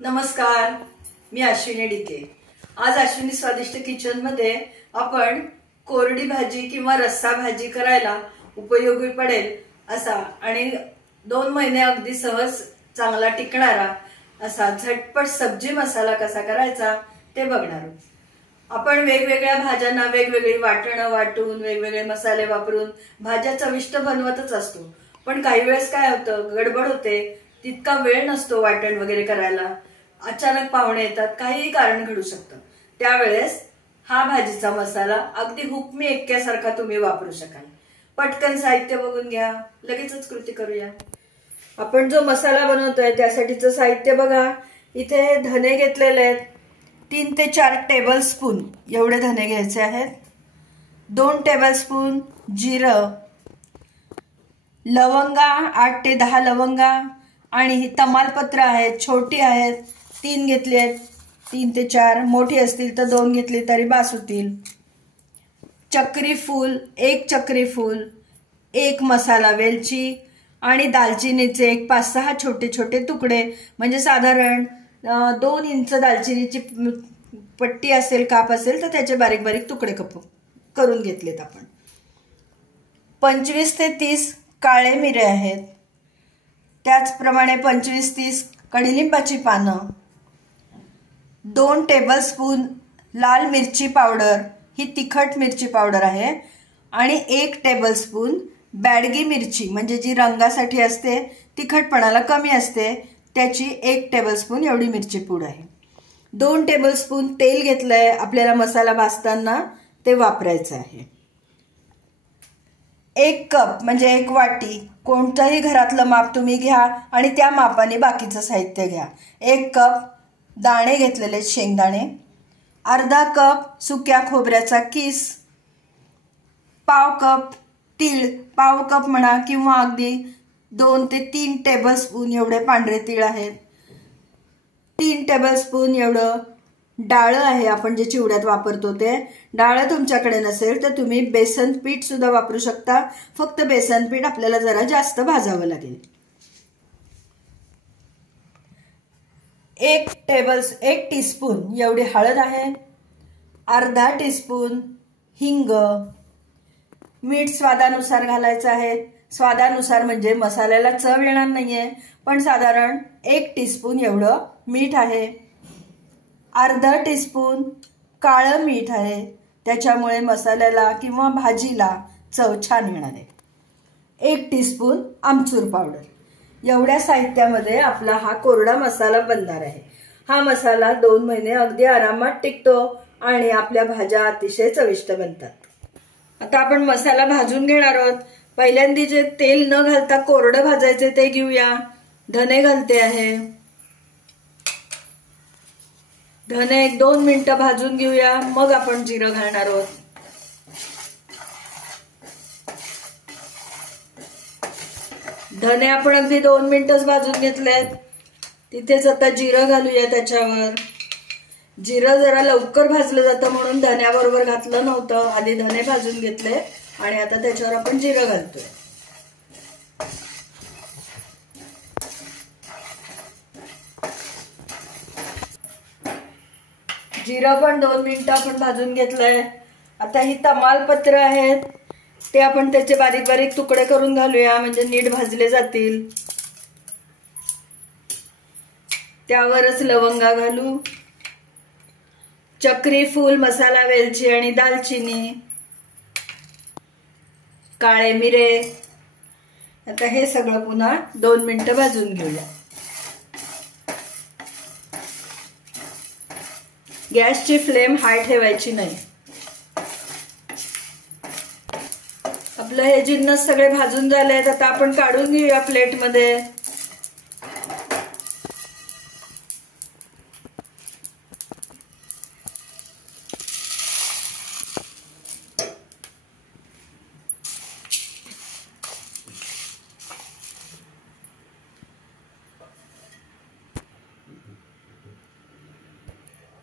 नमस्कार, मी अश्विनी डिके। आज अश्विनी स्वादिष्ट किचन मध्ये आपण कोरडी भाजी किंवा रस्सा भाजी करायला उपयोगी पडेल असा आणि 2 महिने अगदी सहज चांगला टिकणारा असा झटपट सब्जी मसाला कसा करायचा ते बघणार आहोत। आपण वेगवेगळ्या भाज्यांना वेगवेगळी वाटणं वाटून वेगवेगळे मसाले वापरून भाज्या चविष्ट बनवतच असतो, पण काही वेळेस काय होतं, गडबड होते, तितका वेळ नसतो वाटण वगैरे करायला, अचानक पाहुणे येतात, काहीही कारण घडू शकतं। त्यावेळेस हा भाजीचा मसाला अगदी हुकमी एक्क्यासारखा तुम्ही वापरू शकाल। पटकन साहित्य बघून घ्या, लगेचच कृती करूया। आपण जो मसाला बनवतोय त्यासाठीचं साहित्य बघा। इथे धने घेतलेले आहेत, 3 ते 4 टेबलस्पून एवढे धने घ्यायचे आहेत। 2 टेबलस्पून जिरं, लवंगा 8 ते 10 लवंगा आणि ही तमालपत्र आहेत, छोटी आहेत, 3 घेतली आहेत, 3 ते 4, मोठी असतील तर 2 घेतली तरी बास होतील। चक्री फूल 1 चक्री फूल, 1 मसाला वेलची आणि दालचिनीचे एक 5-6 छोटे छोटे तुकडे, म्हणजे साधारण 2 इंच दालचिनीची पट्टी असेल, काप असेल तर त्याचे बारीक बारीक तुकडे करून घेतलेत आपण। 25 ते 30 काळे मिरे आहेत, त्याचप्रमाणे 25-30 कडीलिंबाची पानं, 2 टेबलस्पून लाल मिरची पावडर, ही तिखट मिरची पावडर आहे, आणि 1 टेबलस्पून बॅडगी मिरची, म्हणजे जी रंगासाठी असते, तिखटपणाला कमी असते, त्याची 1 टेबलस्पून एवढी मिरची पूड आहे। 2 टेबलस्पून तेल घेतलंय, आपल्याला मसाला भाजताना ते वापरायचं आहे। 1 कप म्हणजे 1 वाटी, कोणतंही घरातलं माप तुम्ही घ्या आणि त्या मापाने बाकीचं साहित्य घ्या। 1 कप दाणे घेतलेले शेंगदाणे, अर्धा कप सुक्या खोबऱ्याचा किस, पाव कप तीळ, पाव कप म्हणा किंवा अगदी 2 ते 3 टेबलस्पून एवढे पांढरे तीळ आहेत, 3 टेबलस्पून एवढं डाळ आहे, आपण जे चिवड्यात वापरतो ते डाळ। तुमच्याकडे नसेल तर तुम्ही बेसन पीठ सुद्धा वापरू शकता, फक्त बेसन पीठ आपल्याला जरा जास्त भाजावं लागेल। 1 टीस्पून एवढी हळद आहे, अर्धा टीस्पून हिंग, मीठ स्वादानुसार घालायचं आहे। स्वादानुसार म्हणजे मसाल्याला चव येणार नाहीये, पण साधारण 1 टीस्पून एवढं मीठ आहे। अर्धा टीस्पून काळं मीठ आहे, त्याच्यामुळे मसाल्याला किंवा भाजीला चव छान येणार आहे। 1 टीस्पून आमचूर पावडर, एवढ्या साहित्यामध्ये आपला हा कोरडा मसाला बनणार आहे। हा मसाला 2 महिने अगदी आरामात टिकतो आणि आपल्या भाज्या अतिशय चविष्ट बनतात। आता आपण मसाला भाजून घेणार आहोत। पहिल्यांदा जे तेल न घालता कोरडं भाजायचे ते घेऊया। धने घालते आहे, धने 1-2 मिनिटं भाजून घेऊया, मग आपण जिरं घालणार आहोत। धने आपण अगदी 2 मिनिटच भाजून घेतलेत, तिथेच आता जिरं घालूया त्याच्यावर। जिरं जरा लवकर भाजलं जातं म्हणून धन्याबरोबर घातलं नव्हतं, आधी धने भाजून घेतले आणि आता त्याच्यावर आपण जिरं घालतोय। जिरं पण 2 मिनिटं आपण भाजून घेतलंय। आता ही तमालपत्र आहेत, ते आपण त्याचे बारीक बारीक तुकडे करून घालूया, म्हणजे नीट भाजले जातील। त्यावरच लवंगा घालू, चक्री फूल, मसाला वेलची आणि दालचिनी, काळे मिरे। आता हे सगळं पुन्हा 2 मिनिटं भाजून घेऊया। गॅसची फ्लेम हाय ठेवायची नाही। आपलं हे जिन्नस सगळे भाजून झालेत, आता आपण काढून घेऊया प्लेटमध्ये।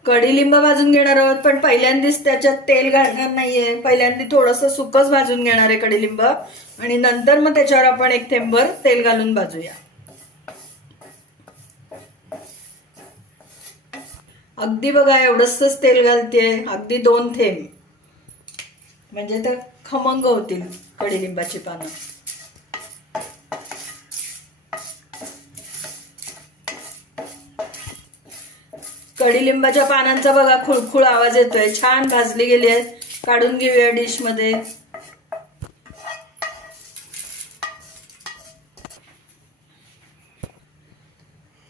कडीलिंब भाजून घेणार आहोत, पण पहिल्यांदाच त्याच्यात तेल घालणार नाहीये। पहिल्यांदा थोडंसं सुकच भाजून घेणार आहे कडीलिंब, आणि नंतर मग त्याच्यावर आपण 1 थेंबभर तेल घालून भाजूया। अगदी बघा एवढंच तेल घालतेय, अगदी 2 थेंब, म्हणजे ते खमंग होतील कडीलिंबाची पानं. कडीलिंबाच्या पानांचा बघा खुळखुळ आवाज येतोय, छान भाजली गेली आहेत. काढून घेऊया डिश मध्ये.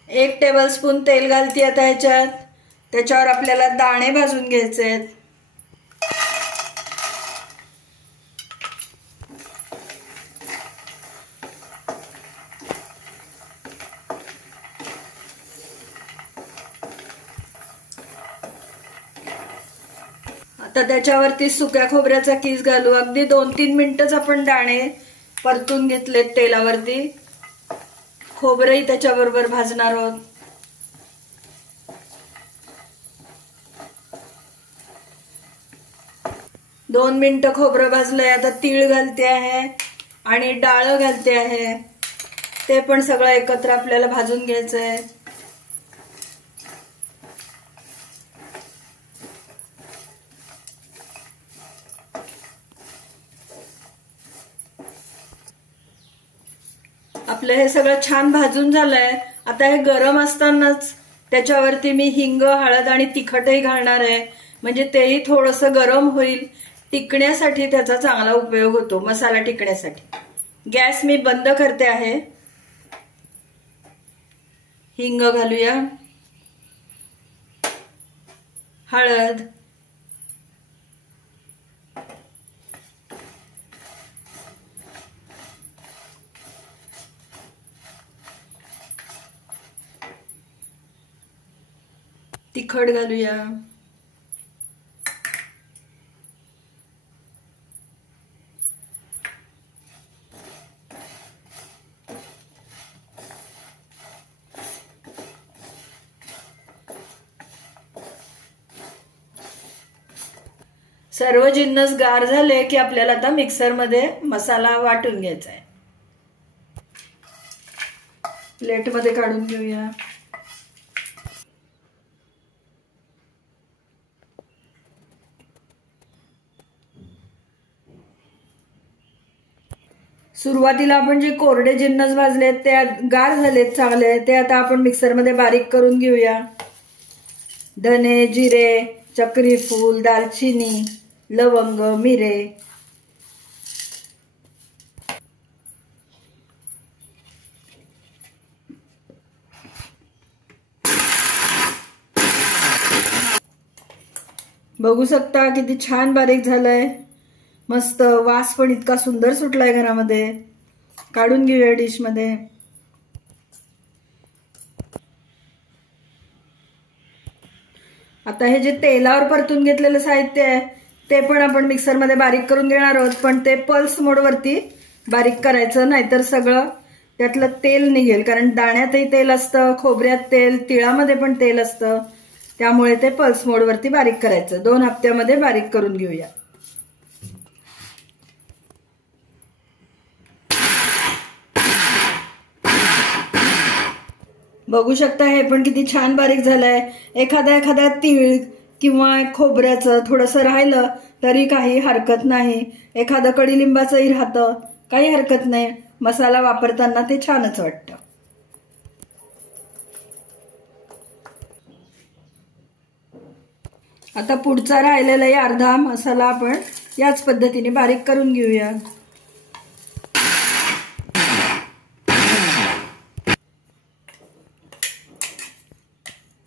एक टेबलस्पून तेल घालते आता ह्याच्यात. त्याच्यावर आपल्याला दाणे भाजून घ्यायचे आहेत. आता त्याच्यावरती सुक्या खोबऱ्याचा किस घालू. अगदी 2-3 मिनिटच आपण दाणे परतून घेतलेत तेलावरती. खोबरंही त्याच्याबरोबर भाजणार आहोत. दोन मिनिटं खोबरं भाजलंय. आता तीळ घालते आहे आणि डाळ घालते आहे. ते पण सगळं एकत्र आपल्याला भाजून घ्यायचंय. आपलं हे सगळं छान भाजून झालंय. आता हे गरम असतानाच त्याच्यावरती मी हिंग, हळद आणि तिखटही घालणार आहे, म्हणजे तेही थोडंसं गरम होईल. टिकण्यासाठी त्याचा चांगला उपयोग होतो, मसाला टिकण्यासाठी. गॅस मी बंद करते आहे. हिंग घालूया, हळद, तिखट घालूया, सर्व जिन्नस गार झाले की आपल्याला आता मिक्सर मध्ये मसाला वाटून घ्यायचा आहे. प्लेट मध्ये काढून घेऊया. सुरुवातीला आपण जे कोरडे जिन्नस भाजलेत ते गार झालेत चांगले, ते आता आपण मिक्सर मध्ये बारीक करून घेऊया. धने, जिरे, चक्री फूल, दालचिनी, लवंग, मिरे, बघू शकता किती छान बारीक झालंय. मस्त वास पण इतका सुंदर सुटलाय घरामध्ये. काढून घेऊया डिश मध्ये. आता हे जे तेलावर परतून घेतलेलं साहित्य आहे ते पण आपण मिक्सर मध्ये बारीक करून घेणार आहोत, पण ते पल्स मोड वरती बारीक करायचं, नाहीतर सगळं त्यातलं तेल निघेल. कारण दाण्यातही तेल असतं, खोबऱ्यात तेल, तिळामध्ये पण तेल असतं, त्यामुळे ते पल्स मोड वरती बारीक करायचं. 2 हप्त्यामध्ये बारीक करून घेऊया. बघू शकता हे पण किती छान बारीक झालंय. एखाद्या तीळ किंवा खोबऱ्याचं थोडंसं राहिलं तरी काही हरकत नाही. एखादं कडीलिंबाचंही राहतं, काही हरकत नाही. मसाला वापरताना ते छानच वाटतं. आता पुढचा राहिलेला अर्धा मसाला आपण याच पद्धतीने बारीक करून घेऊया.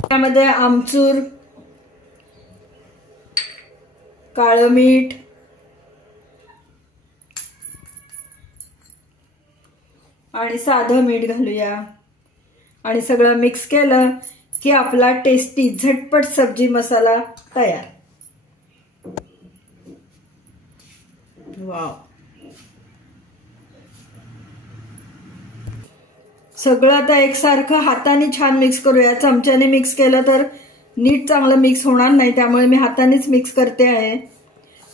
त्यामध्ये आमचूर, काळं मीठ, आणि साधं मीठ घालूया. आणि सगळं मिक्स केलं की आपला टेस्टी झटपट सब्जी मसाला तयार. वाव, सगळं आता एकसारखं हाताने छान मिक्स करूया. चमच्याने मिक्स केलं तर नीट चांगलं मिक्स होणार नाही, त्यामुळे मी हातानेच मिक्स करते आहे.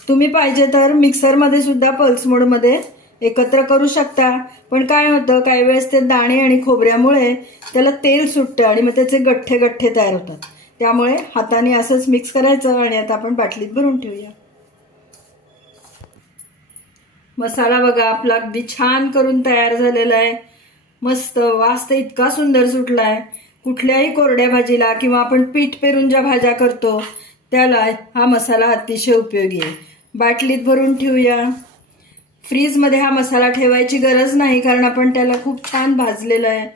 तुम्ही पाहिजे तर मिक्सरमध्ये सुद्धा पल्स मोड मध्ये एकत्र करू शकता, पण काय होतं काही वेळेस ते दाणे आणि खोबऱ्यामुळे त्याला तेल सुटतं आणि मग त्याचे गठ्ठे गठ्ठे तयार होतात. त्यामुळे हाताने असंच मिक्स करायचं आणि आता आपण बाटलीत भरून ठेवूया. मसाला बघा आपला अगदी छान करून तयार झालेला आहे. मस्त वास तर इतका सुंदर सुटलाय. कुठल्याही कोरड्या भाजीला किंवा आपण पीठ पेरून ज्या भाज्या करतो त्याला हा मसाला अतिशय उपयोगी आहे. बाटलीत भरून ठेवूया. फ्रीजमध्ये हा मसाला ठेवायची गरज नाही, कारण आपण त्याला खूप छान भाजलेलं आहे.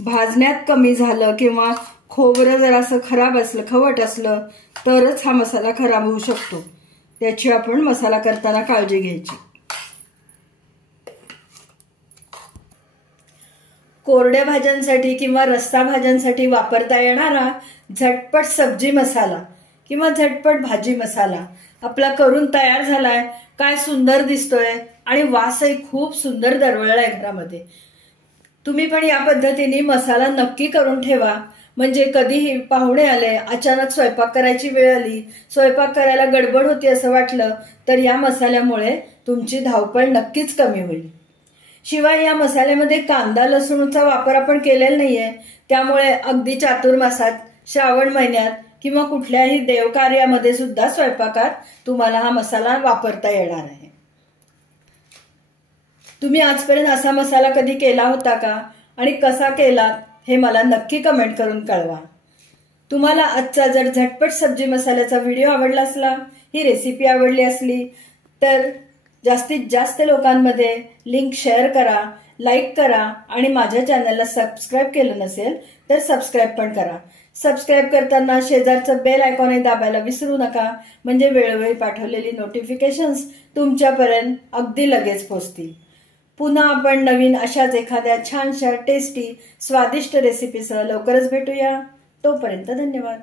भाजण्यात कमी झालं किंवा खोबरं जरासं खराब असलं, खवट असलं तरच हा मसाला खराब होऊ शकतो. त्याची आपण मसाला करताना काळजी घ्यायची. कोरड्या भाज्यांसाठी किंवा रस्सा भाज्यांसाठी वापरता येणारा झटपट सब्जी मसाला किंवा झटपट भाजी मसाला आपला करून तयार झालाय. काय सुंदर दिसतोय आणि वासही खूप सुंदर दरवळलाय घरामध्ये. तुम्ही पण या पद्धतीने मसाला नक्की करून ठेवा, म्हणजे कधीही पाहुणे आले, अचानक स्वयंपाक करायची वेळ आली, स्वयंपाक करायला गडबड होती असं वाटलं तर या मसाल्यामुळे तुमची धावपळ नक्कीच कमी होईल. शिवाय या मसाल्यामध्ये कांदा लसूणचा वापर आपण केलेला नाहीये, त्यामुळे अगदी चातुर्मासात, श्रावण महिन्यात किंवा कुठल्याही देवकार्यामध्ये सुद्धा स्वयंपाकात तुम्हाला हा मसाला वापरता येणार आहे. तुम्ही आजपर्यंत असा मसाला कधी केला होता का आणि कसा केला हे मला नक्की कमेंट करून कळवा. तुम्हाला आजचा जर झटपट सब्जी मसाल्याचा व्हिडिओ आवडला असला, ही रेसिपी आवडली असली तर जास्तीत जास्त लोकांमध्ये लिंक शेअर करा, लाईक करा आणि माझ्या चॅनलला सबस्क्राईब केलं नसेल तर सबस्क्राईब पण करा. सबस्क्राईब करताना शेजारचं बेल आयकॉन दाबायला विसरू नका, म्हणजे वेळोवेळी पाठवलेली नोटिफिकेशन्स तुमच्यापर्यंत अगदी लगेच पोहोचतील. पुन्हा आपण नवीन अशाच एखाद्या छानशा टेस्टी स्वादिष्ट रेसिपीसह लवकरच भेटूया. तोपर्यंत धन्यवाद.